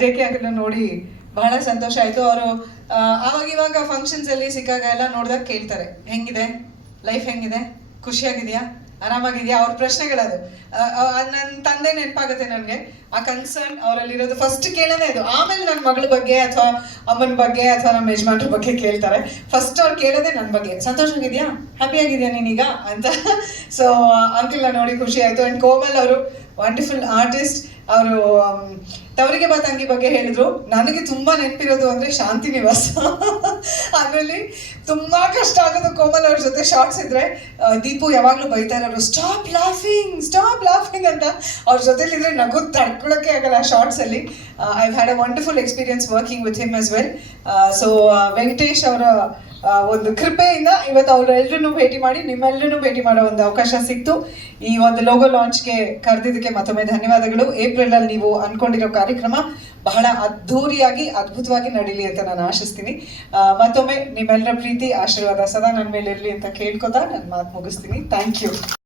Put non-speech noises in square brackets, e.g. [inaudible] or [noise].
J K uncle ನೋಡಿ ಬಹಳ ಸಂತೋಷ ಆಯ್ತು. ಅವರು ಆವಾಗ ಇವಾಗ ಫಂಕ್ಷನ್ಸ್ ಅಲ್ಲಿ ಸಿಕ್ಕಾಗ ಎಲ್ಲ ನೋಡಿದಾಗ ಕೇಳ್ತಾರೆ, ಹೆಂಗಿದೆ? ಲೈಫ್ ಹೆಂಗಿದೆ? ಖುಷಿಯಾಗಿದೆಯಾ? ಆರಾಮಾಗಿದೆಯಾ? ಅವ್ರ ಪ್ರಶ್ನೆಗಳದು. ನನ್ನ ತಂದೆ ನೆನಪಾಗುತ್ತೆ ನನಗೆ. ಆ ಕನ್ಸರ್ನ್ ಅವರಲ್ಲಿರೋದು ಫಸ್ಟ್ ಕೇಳೋದೇ ಇದು. ಆಮೇಲೆ ನನ್ನ ಮಗಳ ಬಗ್ಗೆ ಅಥವಾ ಅಮ್ಮನ ಬಗ್ಗೆ ಅಥವಾ ನಮ್ಮ ಯಜಮಾನ್ರ ಬಗ್ಗೆ ಕೇಳ್ತಾರೆ. ಫಸ್ಟ್ ಅವ್ರು ಕೇಳೋದೇ ನನ್ನ ಬಗ್ಗೆ. ಸಂತೋಷವಾಗಿದೆಯಾ ಹ್ಯಾಪಿ ಆಗಿದೆಯಾ ನೀನೀಗ? ಅಂತ. ಸೊ ಅಂಕಲ್ನ ನೋಡಿ ಖುಷಿ ಆಯಿತು. ಆ್ಯಂಡ್ ಕೋಮಲ್ ಅವರು ವಂಡರ್ಫುಲ್ ಆರ್ಟಿಸ್ಟ್ ಅವರು ತವರಿಗೆ ಬಾ ತಂಗಿ ಬಗ್ಗೆ ಹೇಳಿದ್ರು. ನನಗೆ ತುಂಬಾ ನೆನಪಿರೋದು ಅಂದ್ರೆ ಶಾಂತಿ ನಿವಾಸ. [laughs] ಅದರಲ್ಲಿ ತುಂಬಾ ಕಷ್ಟ ಆಗೋದು ಕೋಮಲ್ ಅವ್ರ ಜೊತೆ ಶಾರ್ಟ್ಸ್ ಇದ್ರೆ. ದೀಪು ಯಾವಾಗ್ಲೂ ಬೈತಾ ಇರೋರು ಸ್ಟಾಪ್ ಲಾಫಿಂಗ್ ಸ್ಟಾಪ್ ಲಾಫಿಂಗ್ ಅಂತ. ಅವ್ರ ಜೊತೆಲಿದ್ರೆ ನಗು ತಡ್ಕೊಳಕ್ಕೆ ಆಗಲ್ಲ ಶಾರ್ಟ್ಸ್ ಅಲ್ಲಿ. I had a wonderful experience working with him as well so Venkatesh ಅವರ ಒಂದು ಕೃಪೆಯಿಂದ ಇವತ್ತು ಅವರೆಲ್ಲರೂ ಭೇಟಿ ಮಾಡಿ ನಿಮ್ಮೆಲ್ಲರೂ ಭೇಟಿ ಮಾಡೋ ಒಂದು ಅವಕಾಶ ಸಿಕ್ತು. ಈ ಒಂದು ಲೋಗೋ ಲಾಂಚ್ಗೆ ಕರೆದಿದ್ದಕ್ಕೆ ಮತ್ತೊಮ್ಮೆ ಧನ್ಯವಾದಗಳು. ಏಪ್ರಿಲ್ ಅಲ್ಲಿ ನೀವು ಅನ್ಕೊಂಡಿರೋ ಕಾರ್ಯಕ್ರಮ ಬಹಳ ಅದ್ಧೂರಿಯಾಗಿ, ಅದ್ಭುತವಾಗಿ ನಡೀಲಿ ಅಂತ ನಾನು ಆಶಿಸ್ತೀನಿ. ಮತ್ತೊಮ್ಮೆ ನಿಮ್ಮೆಲ್ಲರ ಪ್ರೀತಿ, ಆಶೀರ್ವಾದ ಸದಾ ನನ್ನ ಮೇಲೆ ಇರಲಿ ಅಂತ ಕೇಳ್ಕೊತಾ ನನ್ನ ಮಾತು ಮುಗಿಸ್ತೀನಿ. Thank you